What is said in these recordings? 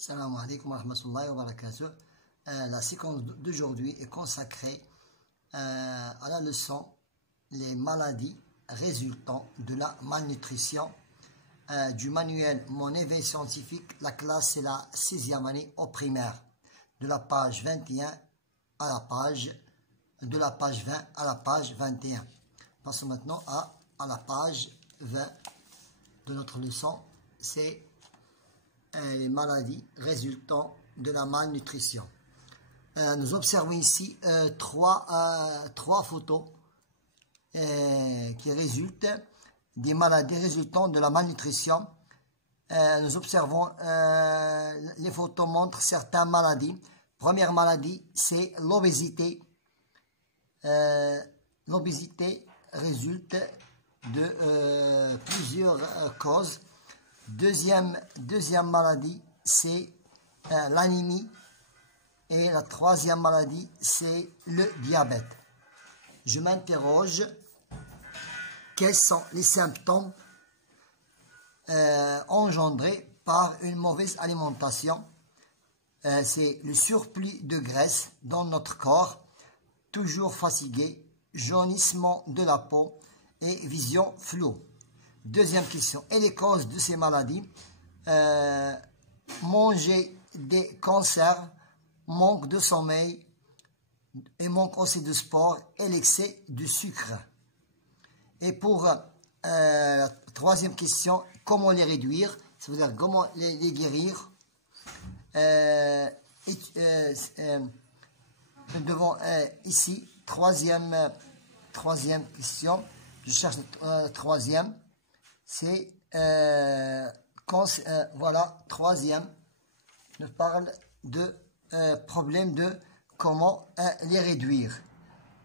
Salam alaikum wa rahmatullahi wa barakatuh. La séquence d'aujourd'hui est consacrée à la leçon les maladies résultant de la malnutrition du manuel Mon éveil scientifique. La classe c'est la 6e année au primaire, de la page 21 à la page 20 à la page 21. Passons maintenant à la page 20 de notre leçon. C'est les maladies résultant de la malnutrition. Nous observons ici trois photos qui résultent des maladies résultant de la malnutrition. Nous observons les photos montrent certaines maladies. Première maladie, c'est l'obésité. L'obésité résulte de plusieurs causes. Deuxième maladie, c'est l'anémie. Et la troisième maladie, c'est le diabète. Je m'interroge, quels sont les symptômes engendrés par une mauvaise alimentation? C'est le surplus de graisse dans notre corps, toujours fatigué, jaunissement de la peau et vision floue. Deuxième question, et les causes de ces maladies? Manger des conserves, manque de sommeil et manque aussi de sport et l'excès de sucre. Et pour la troisième question, comment les réduire? C'est-à-dire comment les guérir? Nous devons ici, troisième question, je cherche la troisième. C'est, voilà, troisième, nous parle de problème de comment les réduire.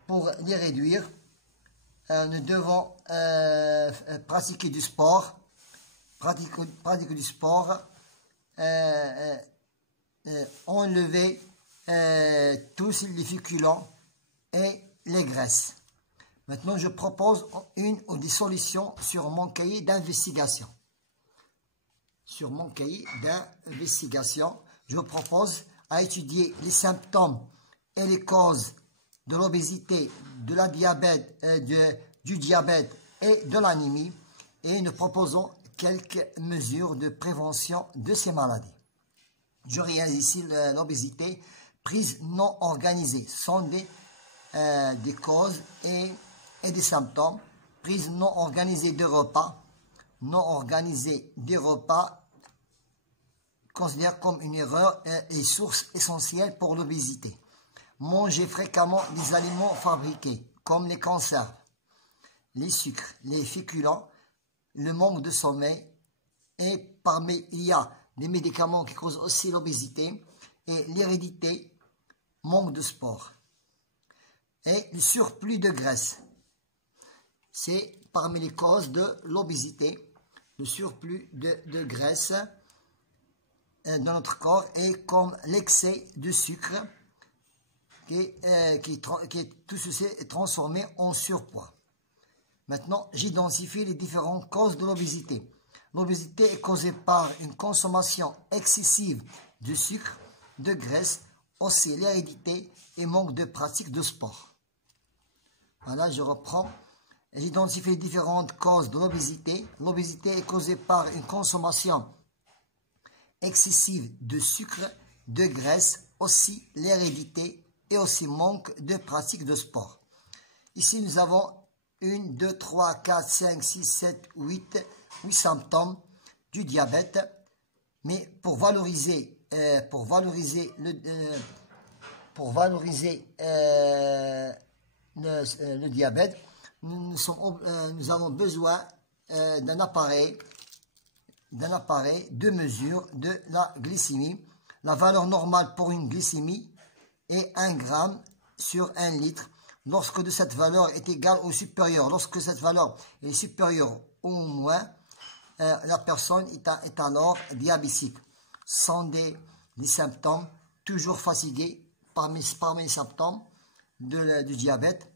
Pour les réduire, nous devons pratiquer du sport, enlever tous les féculents et les graisses. Maintenant, je propose une ou des solutions sur mon cahier d'investigation. Sur mon cahier d'investigation, je vous propose à étudier les symptômes et les causes de l'obésité, de la diabète, du diabète et de l'anémie. Et nous proposons quelques mesures de prévention de ces maladies. Je réalise ici l'obésité, prise non organisée, sont des causes et des symptômes. Prise non organisée de repas. Non organisée des repas considère comme une erreur et source essentielle pour l'obésité. Manger fréquemment des aliments fabriqués, comme les conserves, les sucres, les féculents, le manque de sommeil, et parmi il y a des médicaments qui causent aussi l'obésité, et l'hérédité, manque de sport, et le surplus de graisse. C'est parmi les causes de l'obésité, le surplus de graisse dans notre corps, et comme l'excès de sucre, tout ceci est transformé en surpoids. Maintenant, j'identifie les différentes causes de l'obésité. L'obésité est causée par une consommation excessive de sucre, de graisse, aussi l'hérédité et manque de pratique de sport. Voilà, je reprends. J'identifie les différentes causes de l'obésité. L'obésité est causée par une consommation excessive de sucre, de graisse, aussi l'hérédité et aussi manque de pratique de sport. Ici, nous avons 1, 2, 3, 4, 5, 6, 7, 8 symptômes du diabète. Mais pour valoriser le diabète, nous avons besoin d'un appareil de mesure de la glycémie. La valeur normale pour une glycémie est 1 gramme sur 1 litre. Lorsque de cette valeur est égale ou supérieure, lorsque cette valeur est supérieure ou moins, la personne est alors diabétique. Sont des symptômes, toujours fatigué parmi les symptômes du diabète.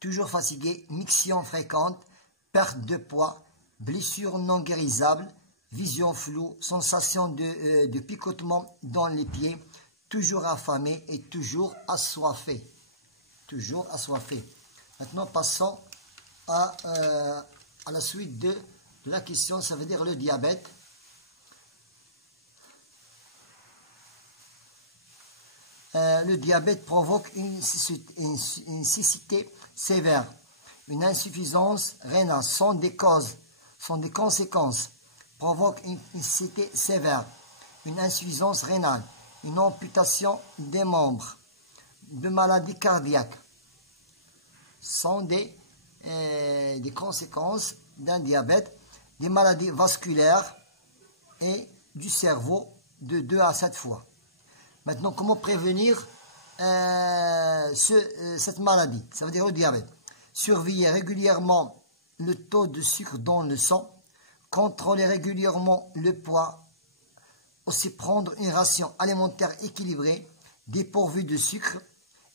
Toujours fatigué, miction fréquente, perte de poids, blessures non guérissables, vision floue, sensation de picotement dans les pieds, toujours affamé et toujours assoiffé. Toujours assoiffé. Maintenant, passons à la suite de la question, ça veut dire le diabète. Le diabète provoque une cécité sévère, une insuffisance rénale sans des conséquences, provoque une cécité sévère, une insuffisance rénale, une amputation des membres, de maladies cardiaques, sont des conséquences d'un diabète, des maladies vasculaires et du cerveau de 2 à 7 fois. Maintenant, comment prévenir cette maladie? Ça veut dire le diabète. Surveiller régulièrement le taux de sucre dans le sang, contrôler régulièrement le poids, aussi prendre une ration alimentaire équilibrée, dépourvue de sucre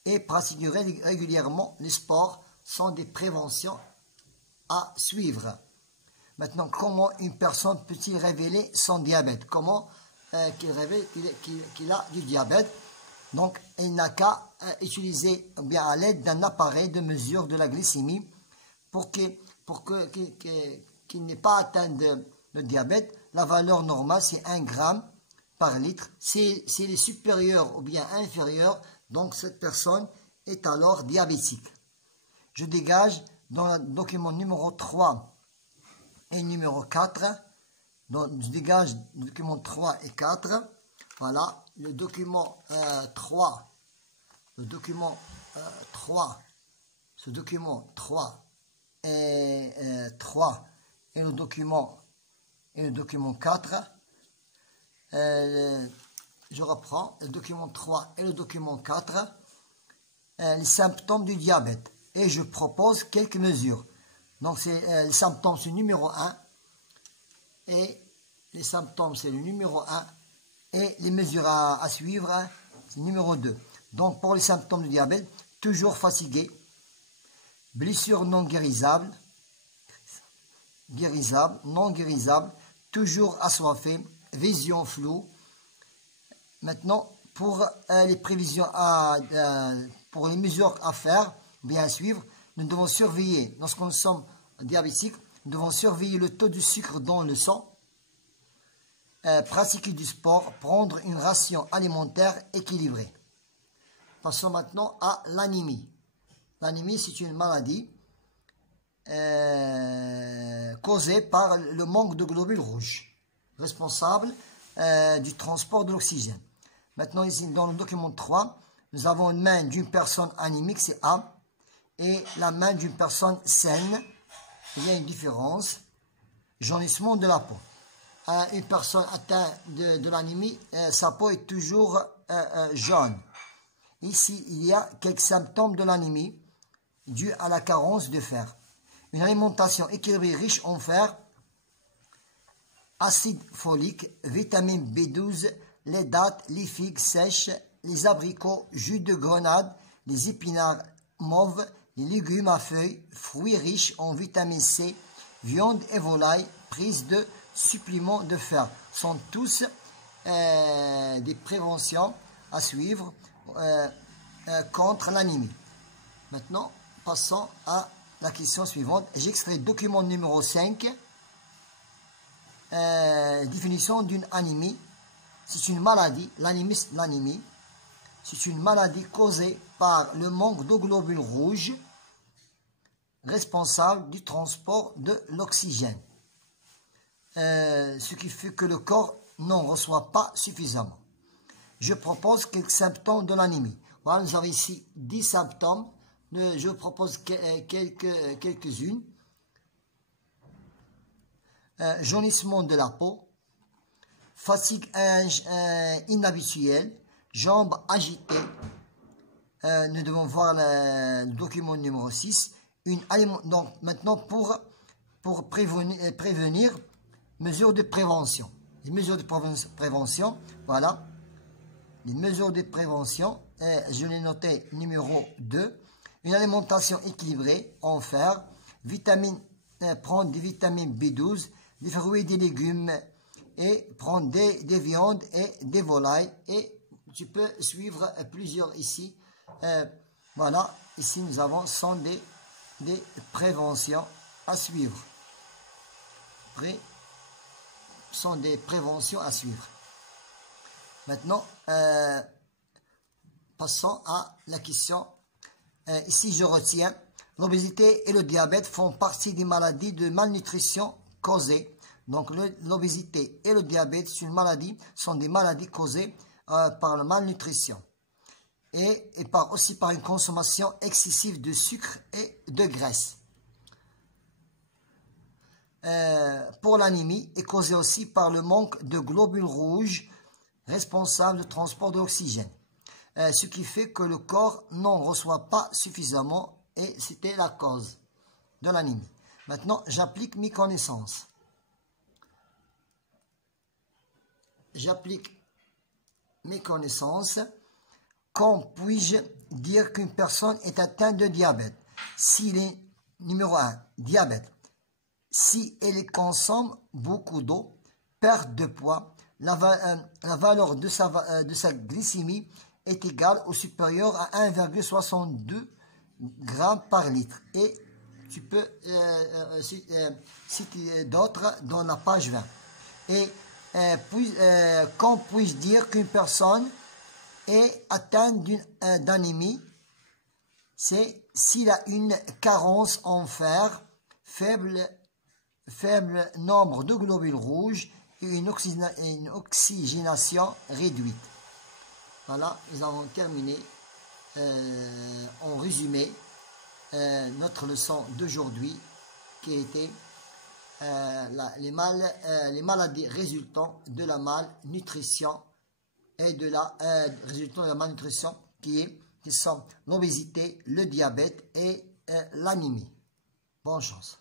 et pratiquer régulièrement le sport sont des préventions à suivre. Maintenant, comment une personne peut-il révéler son diabète? Comment qu'il révèle qu'il a du diabète? Donc, il n'a qu'à utiliser bien à l'aide d'un appareil de mesure de la glycémie pour qu'il n'ait pas atteint le diabète. La valeur normale, c'est 1 gramme par litre. Si elle est supérieure ou bien inférieure, donc cette personne est alors diabétique. Je dégage dans le document numéro 3 et numéro 4. Donc, je dégage le document 3 et 4. Voilà, le document 3. Le document 3. Ce document 3 et 3 et le document 4. Je reprends le document 3 et le document 4. Les symptômes du diabète. Et je propose quelques mesures. Donc, les symptômes, c'est le numéro 1. Et les symptômes, c'est le numéro 1. Et les mesures à suivre, c'est le numéro 2. Donc, pour les symptômes du diabète, toujours fatigué, blessure non guérissable, non guérissable, toujours assoiffé, vision floue. Maintenant, pour les prévisions, pour les mesures à faire, bien suivre, nous devons surveiller, lorsque nous sommes diabétiques, nous devons surveiller le taux de sucre dans le sang, pratiquer du sport, prendre une ration alimentaire équilibrée. Passons maintenant à l'anémie. L'anémie, c'est une maladie causée par le manque de globules rouges, responsable du transport de l'oxygène. Maintenant, ici, dans le document 3, nous avons une main d'une personne anémique, c'est A, et la main d'une personne saine. Il y a une différence. Jaunissement de la peau. Une personne atteinte de l'anémie, sa peau est toujours jaune. Ici, il y a quelques symptômes de l'anémie dus à la carence de fer. Une alimentation équilibrée riche en fer, acide folique, vitamine B12, les dattes, les figues sèches, les abricots, jus de grenade, les épinards mauves, les légumes à feuilles, fruits riches en vitamine C, viande et volaille, prise de suppléments de fer, sont tous des préventions à suivre contre l'anémie. Maintenant, passons à la question suivante. J'extrais le document numéro 5. Définition d'une anémie. C'est une maladie, l'anémie, c'est une maladie causée par le manque de globules rouges, responsable du transport de l'oxygène. Ce qui fait que le corps n'en reçoit pas suffisamment. Je propose quelques symptômes de l'anémie. Voilà, nous avons ici 10 symptômes. Je propose quelques-unes. Jaunissement de la peau, fatigue inhabituelle, jambes agitées. Nous devons voir le document numéro 6. Donc maintenant, pour prévenir, mesures de prévention. Les mesures de prévention, voilà. Les mesures de prévention, je l'ai noté numéro 2. Une alimentation équilibrée en fer, prendre des vitamines B12, des fruits et des légumes et prendre des viandes et des volailles. Et tu peux suivre plusieurs ici. Voilà, ici nous avons sont des préventions à suivre. Sont des préventions à suivre. Maintenant, passons à la question. Ici, je retiens, l'obésité et le diabète font partie des maladies de malnutrition causées. Donc, l'obésité et le diabète sont des maladies causées par la malnutrition et aussi par une consommation excessive de sucre et de graisse. Pour l'anémie est causée aussi par le manque de globules rouges responsables du transport de l'oxygène. Ce qui fait que le corps n'en reçoit pas suffisamment et c'était la cause de l'anémie. Maintenant, j'applique mes connaissances. Quand puis-je dire qu'une personne est atteinte de diabète? S'il est, numéro 1, diabète. Si elle consomme beaucoup d'eau, perte de poids, la valeur de sa glycémie est égale ou supérieure à 1,62 grammes par litre. Et tu peux citer d'autres dans la page 20. Et quand puis-je dire qu'une personne est atteinte d'anémie? C'est s'il a une carence en fer, faible nombre de globules rouges et une oxygénation réduite. Voilà, nous avons terminé en résumé notre leçon d'aujourd'hui qui était les maladies résultant de la malnutrition et résultant de la malnutrition qui sont l'obésité, le diabète et l'anémie. Bonne chance.